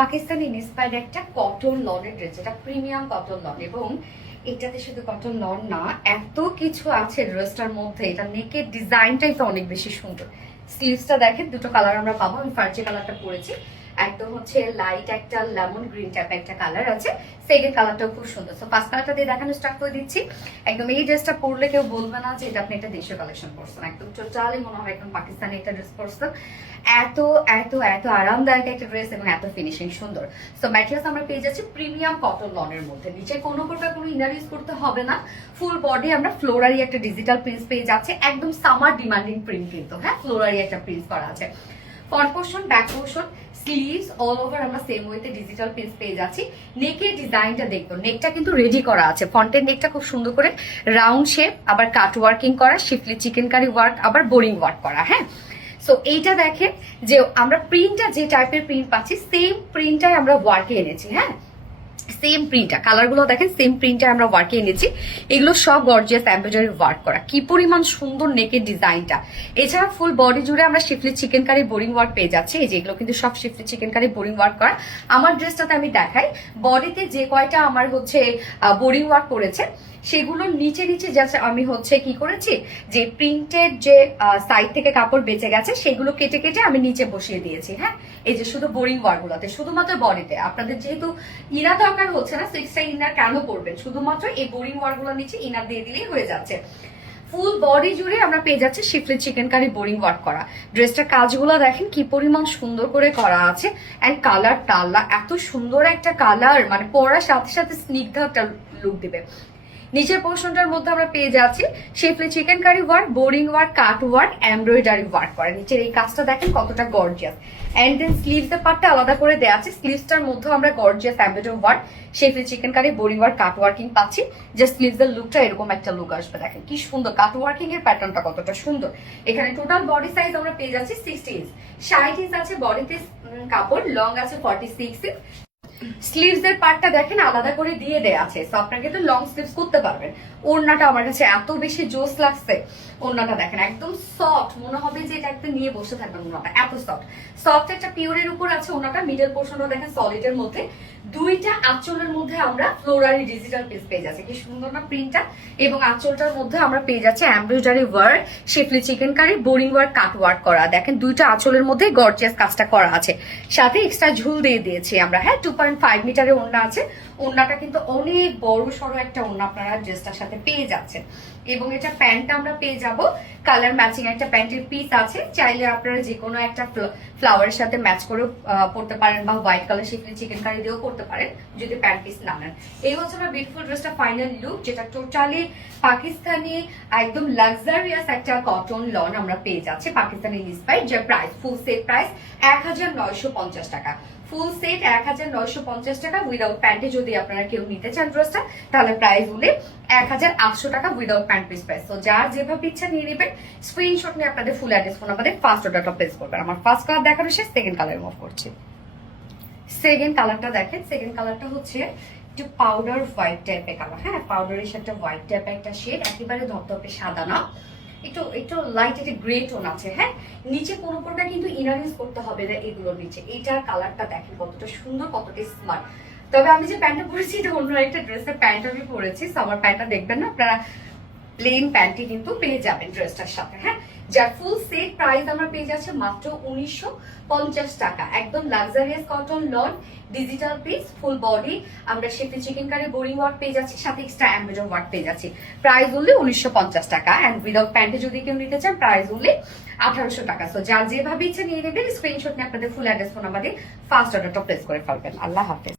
Pakistani inspired একটা cotton লনের dress, এটা premium cotton loan. এবং এটাতে শুধু কটন লন না, এত কিছু আছে ড্রেসটার মধ্যে। এটা নেকের ডিজাইনটাই তো অনেক বেশি সুন্দর। স্লিভসটা দেখেন, দুটো কালার আমরা পাবো। আমি ফার্স্ট যে কালারটা পরেছি একদম হচ্ছে লাইট একটা লেমন গ্রিন টাইপ একটা কালার আছে, সেকেন্ড কালারটাও খুব সুন্দর। সো ফার্স্ট কালারটা দিয়ে দেখানো স্টার্ট করে দিচ্ছি। একদম এই ড্রেসটা পরলে কেউ বলবে না যে এটা আপনি একটা দেশীয় কালেকশন করছেন, একদম টোটালি মনে হয় একদম পাকিস্তানি একটা ড্রেস পরছেন। এত এত এত আরামদায়ক একটা ড্রেস এবং এত ফিনিশিং সুন্দর। সো ম্যাটেরিয়ালস আমরা পেয়ে যাচ্ছি প্রিমিয়াম কটন লনের মধ্যে। নিচে কোনো প্রকার কোনো ইনার ইউজ করতে হবে না। ফুল বডি আমরা ফ্লোরারি একটা ডিজিটাল প্রিন্ট পেয়ে যাচ্ছে, একদম সামার ডিমান্ডিং প্রিন্ট কিন্তু। হ্যাঁ, ফ্লোরারি একটা প্রিন্ট করা আছে। Front portion, back portion, sleeves all over আমরা সেম ওয়েতে ডিজিটাল প্রিন্ট পেয়ে যাচ্ছি। নেকের ডিজাইনটা দেখবো, নেকটা কিন্তু রেডি করা আছে। ফ্রন্টের নেকটা খুব সুন্দর করে রাউন্ড শেপ, আবার কাট ওয়ার্কিং করা, শিফলি চিকেনকারি ওয়ার্ক, আবার বোরিং ওয়ার্ক করা। হ্যাঁ, সো এইটা দেখেন যে আমরা প্রিন্টটা যে টাইপের প্রিন্ট পাচ্ছি সেম প্রিন্টটাই আমরা ওয়ার্কে এনেছি। হ্যাঁ, সেম প্রিন্টটা, কালারগুলো দেখেন সেম প্রিন্টে আমরা ওয়ার্কে এনেছি। এগুলো সব গর্জিয়াস এমব্রয়ডারি ওয়ার্ক করা, কি পরিমাণ সুন্দর নেকের ডিজাইনটা। এছাড়া ফুল বডি জুড়ে আমরা শিফলি চিকেনকারি বোরিং ওয়ার্ক পেয়ে যাচ্ছি। এই যে এগুলো কিন্তু সব শিফলি চিকেনকারি বোরিং ওয়ার্ক করা। আমার ড্রেসটাতে আমি দেখাই, বডিতে যে কয়টা আমার হচ্ছে বোরিং ওয়ার্ক করেছে সেগুলোর নিচে নিচে যাচ্ছে আমি হচ্ছে কি করেছি, যে প্রিন্টেড যে সাইড থেকে কাপড় বেঁচে গেছে সেগুলো কেটে কেটে আমি নিচে বসিয়ে দিয়েছি। হ্যাঁ, এই যে শুধু বোরিং ওয়ার্ক গুলোতে, শুধুমাত্র বডিতে আপনাদের যেহেতু ইনার দরকার হচ্ছে না, এক্সট্রা ইনার কেন করবেন, শুধুমাত্র এই বোরিং ওয়ার্ক গুলোর নিচে ইনার দিয়ে দিলেই হয়ে যাচ্ছে। ফুল বডি জুড়ে আমরা পেয়ে যাচ্ছি শিফলি চিকেনকারি বোরিং ওয়ার্ক করা। ড্রেসটার কাজগুলো দেখেন কি পরিমাণ সুন্দর করে করা আছে। অ্যান্ড কালার টাল্লা এত সুন্দর একটা কালার, মানে পরার সাথে সাথে স্নিগ্ধ একটা লুক দিবে। নিচের পোর্শনটার মধ্যে আমরা পেয়ে যাচ্ছি schiffli chikankari work, boring work, cut work, embroidery work করা। নিচের এই কাজটা দেখেন কতটা গর্জিয়াস। এন্ড দেন স্লিভস এর পার্টটা আলাদা করে দেওয়া আছে। স্লিভসটার মধ্যে আমরা gorgeous embroidery work, শিফলি চিকেনকারি, boring work, কাট ওয়ার্কিং পাচ্ছি। যে স্লিভস এর লুকটা এরকম একটা লুক আসবে। দেখেন কি সুন্দর কাট ওয়ার্কিং এর প্যাটার্নটা কতটা সুন্দর। এখানে টোটাল বডি সাইজ আমরা পেয়ে যাচ্ছি 60 ইঞ্চ। 60 ইঞ্চ আছে বডিতে কাপড়, লং আছে 46 ইঞ্চ। স্লিভস এর পার্টটা দেখেন আলাদা করে দিয়ে দেয়া আছে, সো আপনাকে তো লং স্লিভস করতে পারবেন। ওড়নাটা আমার কাছে এত বেশি জোস লাগছে। ওড়নাটা দেখেন একদম সফট, মনে হবে যে এটা একদম নিয়ে বসে থাকবেন। ওড়নাটা এত সফট, সফট একটা পিওরের উপর আছে ওড়নাটা। মিডল পোর্শনটা দেখেন সলিড এর মধ্যে, দুইটা আঁচলের মধ্যে আমরা ফ্লোরারি ডিজিটাল পিস পেয়ে যাচ্ছি। কি সুন্দর না প্রিন্টটা। এবং আঁচলটার মধ্যে আমরা পেয়ে যাচ্ছি embroidery work, শিফলি চিকেনকারি, boring work, cut work করা। দেখেন দুইটা আঁচলের মধ্যে গর্জিয়াস কাজটা করা আছে, সাথে এক্সট্রা ঝুল দিয়ে দিয়েছি আমরা। হ্যাঁ, 2.5 মিটারের ওড়না আছে। ওড়নাটা কিন্তু অনেক বড় সড়ো একটা ওড়না আপনারা ড্রেসটার সাথে পেয়ে যাচ্ছেন। এবং এটা প্যান্টটা আমরা পেয়ে যাব কালার ম্যাচিং একটা প্যান্টের পিস আছে। চাইলে আপনারা যে কোনো একটা ফ্লাওয়ারের সাথে ম্যাচ করে পরতে পারেন, বা হোয়াইট কালার শিফলি চিকেন কারি দিয়েও করতে পারেন যদি প্যান্ট পিস না নেন। এই হচ্ছে আমার বিউটিফুল ড্রেসটা ফাইনাল লুক, যেটা টোটালি পাকিস্তানি একদম লাক্সারিয়াস একটা কটন লন আমরা পেয়ে যাচ্ছি পাকিস্তানি ইন্সপায়ার্ড। যে প্রাইস ফুল সেট প্রাইস 1950 টাকা। ফুল সেট 1950 টাকা উইদাউট প্যান্টে যদি আপনারা কেউ নিতে চান ড্রেসটা, তাহলে প্রাইস হলে 1800 টাকা উইদাউট প্যান্ট পিস প্রাইস। তো যার যেভাবে ইচ্ছা নিয়ে নেবেন, স্ক্রিনশট নিয়ে আপনাদের ফুল অ্যাড্রেস ফোন আমাদের ফার্স্ট অর্ডারটা প্লেস করবেন। আমার ফার্স্ট কালার দেখানো শেষ, সেকেন্ড কালার মুভ করছি। সেকেন্ড কালারটা দেখেন, সেকেন্ড কালারটা হচ্ছে একটু পাউডার হোয়াইট টাইপের কালার। হ্যাঁ, পাউডারের সাথে হোয়াইট টাইপের একটা শেড, একেবারে ধপধপে সাদা না, একটু একটু লাইট একটা গ্রে টোন আছে। হ্যাঁ, নিচে কোনো প্রকার কিন্তু ইনার ইউজ করতে হবে না এগুলোর নিচে। এইটার কালারটা দেখেন কতটা সুন্দর, কতটা স্মার্ট। তবে আমি যে প্যান্টটা পরেছি এটা অন্য একটা ড্রেসের প্যান্ট আমি পরেছি, সো আমার প্যান্টটা দেখবেন না আপনারা, প্লেন প্যান্টটি কিন্তু পেয়ে যাবেন ড্রেসটার সাথে। হ্যাঁ, যার ফুল সেট প্রাইস আমরা পেয়ে যাচ্ছে মাত্র 1950 টাকা। একদম luxurious cotton loan digital piece, full body আমরা শিফলি চিকেনকারি বোরিং ওয়ার্ক পেয়ে যাচ্ছি, সাথে এক্সট্রা এমব্রয়ডারি ওয়ার্ক পেয়ে যাচ্ছি। প্রাইস হলে 1950 টাকা। এন্ড উইদাউট প্যান্টে যদি কেউ নিতে চান প্রাইস হলে 1800 টাকা। সো যার যেভাবে ইচ্ছে নিয়ে নেবেন, স্ক্রিনশট নিয়ে আপনাদের ফুল অ্যাড্রেস ফোন আমাদের ফার্স্ট অর্ডারটা প্লেস করে ফেলবেন। আল্লাহ হাফেজ।